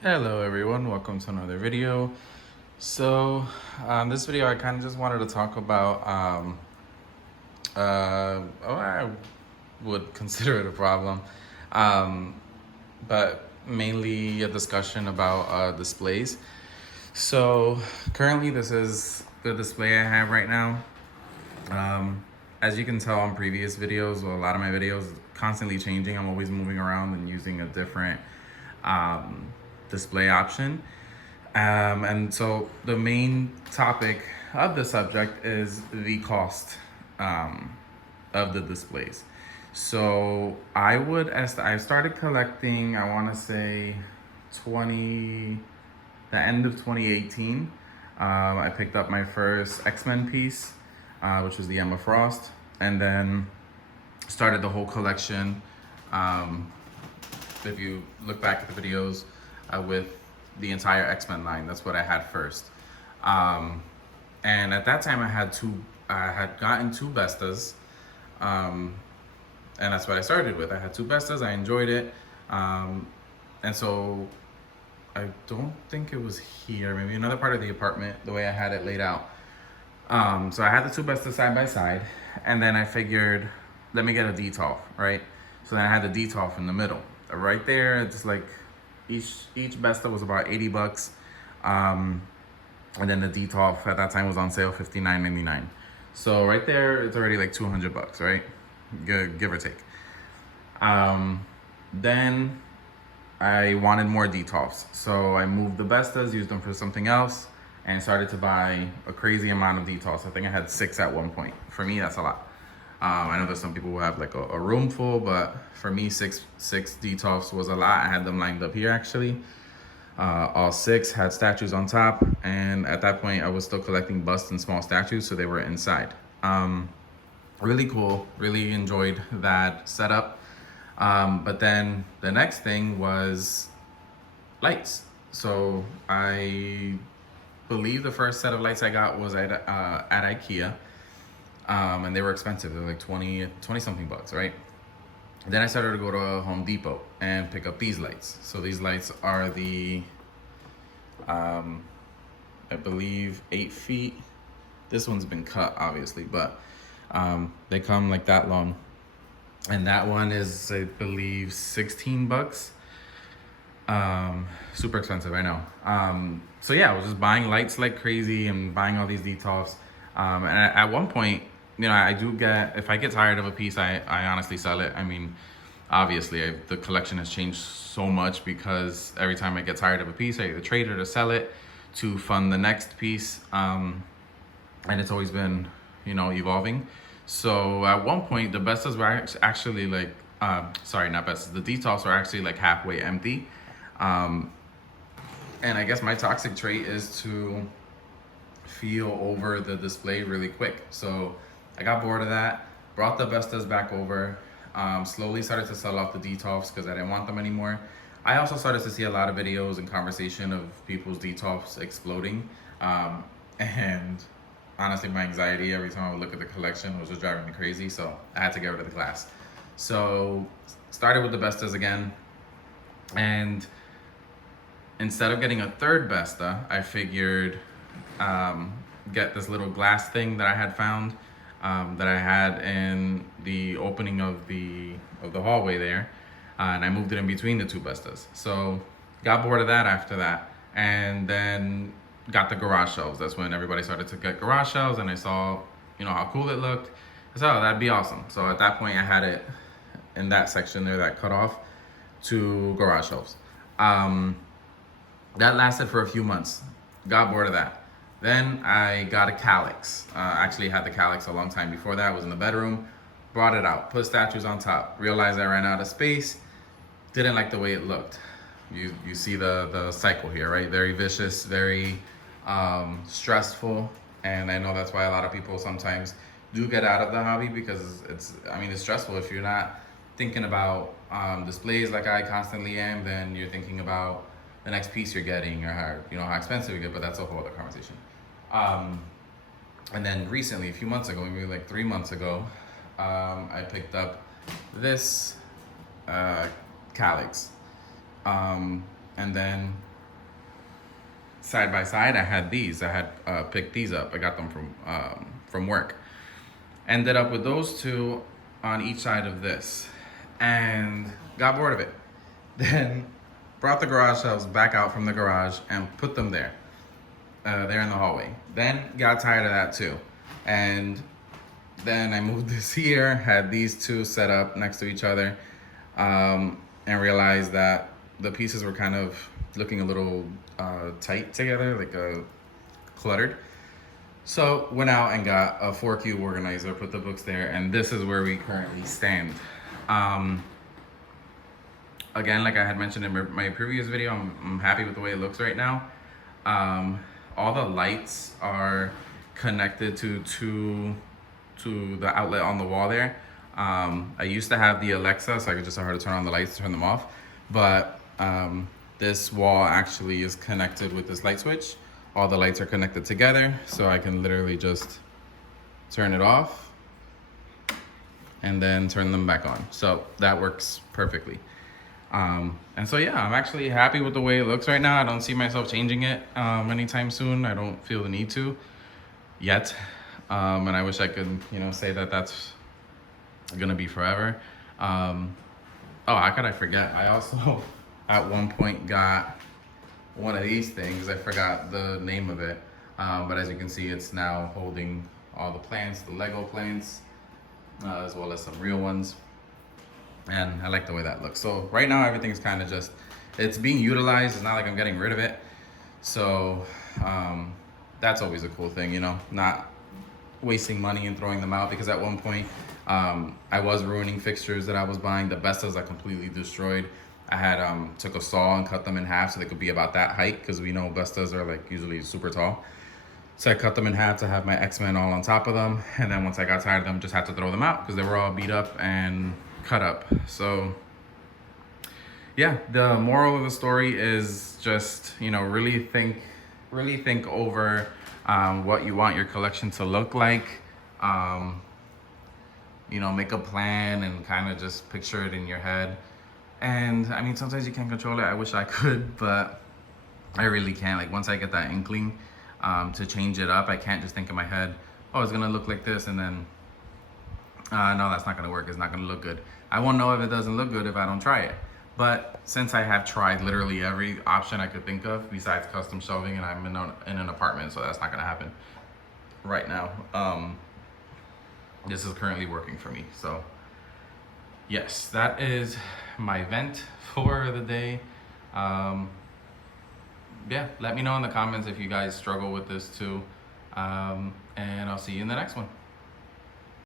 Hello everyone, welcome to another video. So this video I kind of just wanted to talk about I would consider it a problem, um, but mainly a discussion about displays. So currently this is the display I have right now. um, as you can tell on previous videos, well, a lot of my videos constantly changing. I'm always moving around and using a different um, display option. And so the main topic of the subject is the cost um, of the displays. So I started collecting, I want to say 20, the end of 2018. I picked up my first X-Men piece, which was the Emma Frost, and then started the whole collection. Um, if you look back at the videos with the entire X-Men line, that's what I had first. Um, and at that time, I had gotten two Bestas, um, and that's what I started with. I had two Bestas. I enjoyed it, and so I don't think it was here. Maybe another part of the apartment, the way I had it laid out. So I had the two Bestas side by side, and then I figured, let me get a Detolf, right? So then I had the Detolf in the middle, right there. It's like each Besta was about 80 bucks, and then the Detolf at that time was on sale, $59.99. So right there, it's already like 200 bucks, right? Give or take. Then I wanted more Detolfs, so I moved the Bestas, used them for something else, and started to buy a crazy amount of Detolfs. I think I had 6 at one point. For me, that's a lot. I know there's some people who have like a room full, but for me, six Detolfs was a lot. I had them lined up here actually. All 6 had statues on top, and at that point, I was still collecting busts and small statues, so they were inside. Really cool. Really enjoyed that setup. But then the next thing was lights. So I believe the first set of lights I got was at IKEA, and they were expensive. They were like 20 something bucks, right? Then I started to go to Home Depot and pick up these lights. So these lights are the, I believe, 8 feet. This one's been cut, obviously, but they come like that long. And that one is, I believe, 16 bucks. Super expensive, I know. So yeah, I was just buying lights like crazy and buying all these Detolfs. And at one point, I do get, if I get tired of a piece, I honestly sell it. I mean, obviously, the collection has changed so much because every time I get tired of a piece, I either trade it or sell it to fund the next piece. And it's always been, evolving. So at one point, the Bestas were actually like, sorry, not Bestas, the Detolfs were actually like halfway empty. Um, and I guess my toxic trait is to feel over the display really quick. So I got bored of that, brought the Bestas back over, slowly started to sell off the Detolfs because I didn't want them anymore. I also started to see a lot of videos and conversation of people's Detolfs exploding. And honestly, my anxiety every time I would look at the collection was just driving me crazy. So I had to get rid of the glass. So started with the Bestas again. And instead of getting a third Besta, I figured get this little glass thing that I had found, that I had in the opening of the hallway there, and I moved it in between the two Bestas. So got bored of that after that, and then got the garage shelves. That's when everybody started to get garage shelves, and I saw how cool it looked. I said, oh, that'd be awesome. So at that point, I had it in that section there that cut off to garage shelves. That lasted for a few months. Got bored of that. Then I got a Calyx. Actually had the Calyx a long time before that. I was in the bedroom. Brought it out. Put statues on top. Realized I ran out of space. Didn't like the way it looked. You see the cycle here, right? Very vicious, very stressful. And I know that's why a lot of people sometimes do get out of the hobby, because it's stressful. If you're not thinking about displays like I constantly am, then you're thinking about the next piece you're getting, or how expensive you get, but that's a whole other conversation. And then recently, a few months ago, maybe like 3 months ago, I picked up this Calyx. And then side by side, I had these. I had picked these up. I got them from work. Ended up with those two on each side of this, and got bored of it. Then brought the garage shelves back out from the garage and put them there. There in the hallway. Then got tired of that too. And then I moved this here, had these two set up next to each other, and realized that the pieces were kind of looking a little tight together, like cluttered. So went out and got a 4-cube organizer, put the books there, and this is where we currently stand. Again, like I had mentioned in my previous video, I'm happy with the way it looks right now. All the lights are connected to the outlet on the wall there. I used to have the Alexa, so I could just tell her to turn on the lights, turn them off. But this wall actually is connected with this light switch. All the lights are connected together, so I can literally just turn it off and then turn them back on. So that works perfectly. And so yeah, I'm actually happy with the way it looks right now. I don't see myself changing it anytime soon. I don't feel the need to yet. And I wish I could, say that that's gonna be forever. Oh, how could I forget? I also at one point got one of these things. I forgot the name of it. But as you can see, it's now holding all the plants, the Lego plants, as well as some real ones. And I like the way that looks. So right now everything's kind of just, it's being utilized. It's not like I'm getting rid of it. So that's always a cool thing, not wasting money and throwing them out, because at one point I was ruining fixtures that I was buying. The Bestas I completely destroyed. I had took a saw and cut them in half so they could be about that height, because we know Bestas are like usually super tall. So I cut them in half to have my X-Men all on top of them. And then once I got tired of them, just had to throw them out because they were all beat up and cut up. So yeah, the moral of the story is just, really think over what you want your collection to look like. Make a plan and kind of just picture it in your head. And I mean, sometimes you can't control it. I wish I could, but I really can't. Like once I get that inkling to change it up, I can't just think in my head, oh, it's gonna look like this, and then no, that's not gonna work. It's not gonna look good. I won't know if it doesn't look good if I don't try it. But since I have tried literally every option I could think of besides custom shelving, and I'm in an apartment, so that's not gonna happen right now. This is currently working for me. So yes, that is my vent for the day. Yeah, let me know in the comments if you guys struggle with this too. And I'll see you in the next one.